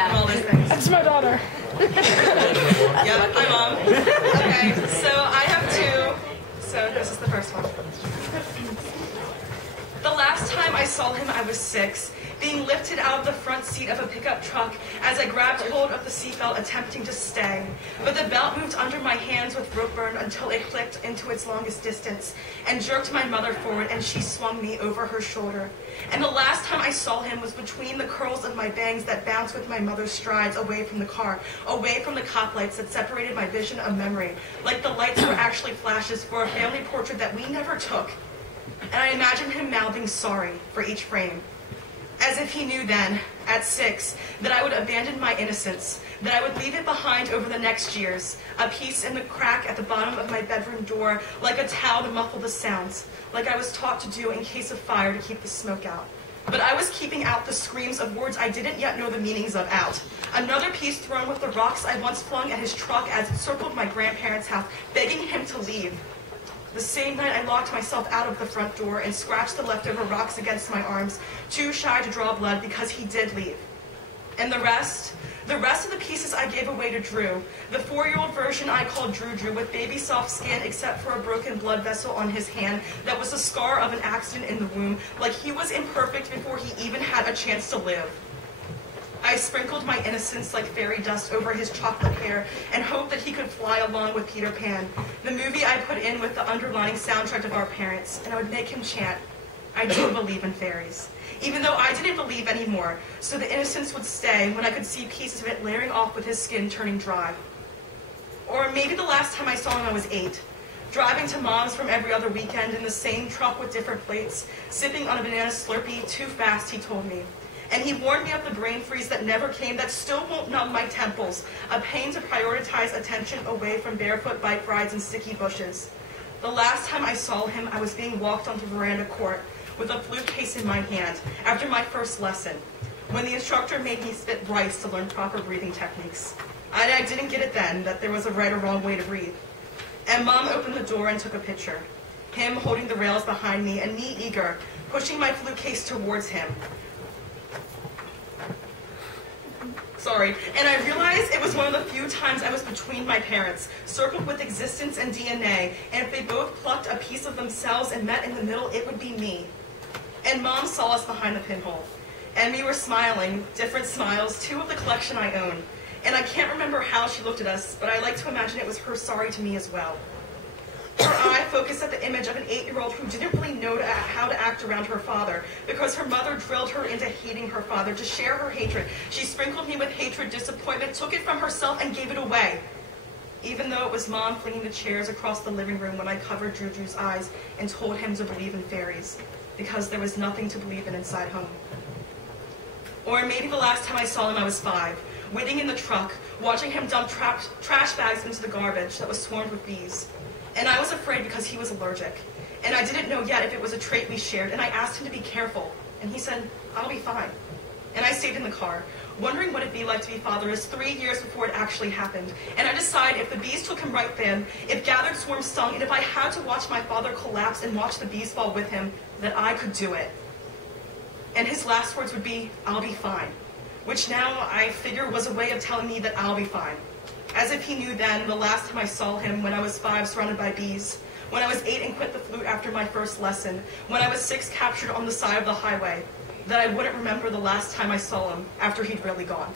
and all those things. That's my daughter. Yep, hi Mom. Okay, so I have two. So this is the first one. The last time I saw him, I was 6, being lifted out of the front seat of a pickup truck as I grabbed hold of the seatbelt, attempting to stay. But the belt moved under my hands with rope burn until it clicked into its longest distance and jerked my mother forward, and she swung me over her shoulder. And the last time I saw him was between the curls of my bangs that bounced with my mother's strides away from the car, away from the cop lights that separated my vision of memory, like the lights were actually flashes for a family portrait that we never took. And I imagined him mouthing sorry for each frame. As if he knew then, at 6, that I would abandon my innocence, that I would leave it behind over the next years, a piece in the crack at the bottom of my bedroom door, like a towel to muffle the sounds, like I was taught to do in case of fire to keep the smoke out. But I was keeping out the screams of words I didn't yet know the meanings of out. Another piece thrown with the rocks I once flung at his truck as it circled my grandparents' house, begging him to leave. The same night I locked myself out of the front door and scratched the leftover rocks against my arms, too shy to draw blood because he did leave. And the rest of the pieces I gave away to Drew, the 4-year-old version I called Drew with baby soft skin except for a broken blood vessel on his hand that was the scar of an accident in the womb, like he was imperfect before he even had a chance to live. I sprinkled my innocence like fairy dust over his chocolate hair and hoped that he could fly along with Peter Pan, the movie I put in with the underlying soundtrack of our parents, and I would make him chant, "I do believe in fairies," even though I didn't believe anymore, so the innocence would stay when I could see pieces of it layering off with his skin turning dry. Or maybe the last time I saw him I was 8, driving to Mom's from every other weekend in the same truck with different plates, sipping on a banana Slurpee too fast, he told me. And he warned me of the brain freeze that never came, that still won't numb my temples, a pain to prioritize attention away from barefoot bike rides and sticky bushes. The last time I saw him, I was being walked onto veranda court with a flute case in my hand after my first lesson, when the instructor made me spit rice to learn proper breathing techniques. I didn't get it then, that there was a right or wrong way to breathe. And Mom opened the door and took a picture. Him holding the rails behind me and me eager, pushing my flute case towards him. Sorry, and I realized it was one of the few times I was between my parents, circled with existence and DNA, and if they both plucked a piece of themselves and met in the middle, it would be me. And Mom saw us behind the pinhole, and we were smiling, different smiles, 2 of the collection I own. And I can't remember how she looked at us, but I like to imagine it was her sorry to me as well. Her eye focused at the image of an 8-year-old who didn't really know how to act around her father because her mother drilled her into hating her father, to share her hatred. She sprinkled me with hatred, disappointment, took it from herself and gave it away. Even though it was Mom flinging the chairs across the living room when I covered Drew's eyes and told him to believe in fairies, because there was nothing to believe in inside home. Or maybe the last time I saw him I was 5, waiting in the truck, watching him dump trash bags into the garbage that was swarmed with bees. And I was afraid because he was allergic. And I didn't know yet if it was a trait we shared, and I asked him to be careful. And he said, "I'll be fine." And I stayed in the car, wondering what it'd be like to be fatherless 3 years before it actually happened. And I decided if the bees took him right then, if gathered swarms stung, and if I had to watch my father collapse and watch the bees fall with him, that I could do it. And his last words would be, "I'll be fine," which now I figure was a way of telling me that I'll be fine. As if he knew then, the last time I saw him, when I was 5 surrounded by bees, when I was 8 and quit the flute after my first lesson, when I was 6 captured on the side of the highway, that I wouldn't remember the last time I saw him after he'd really gone.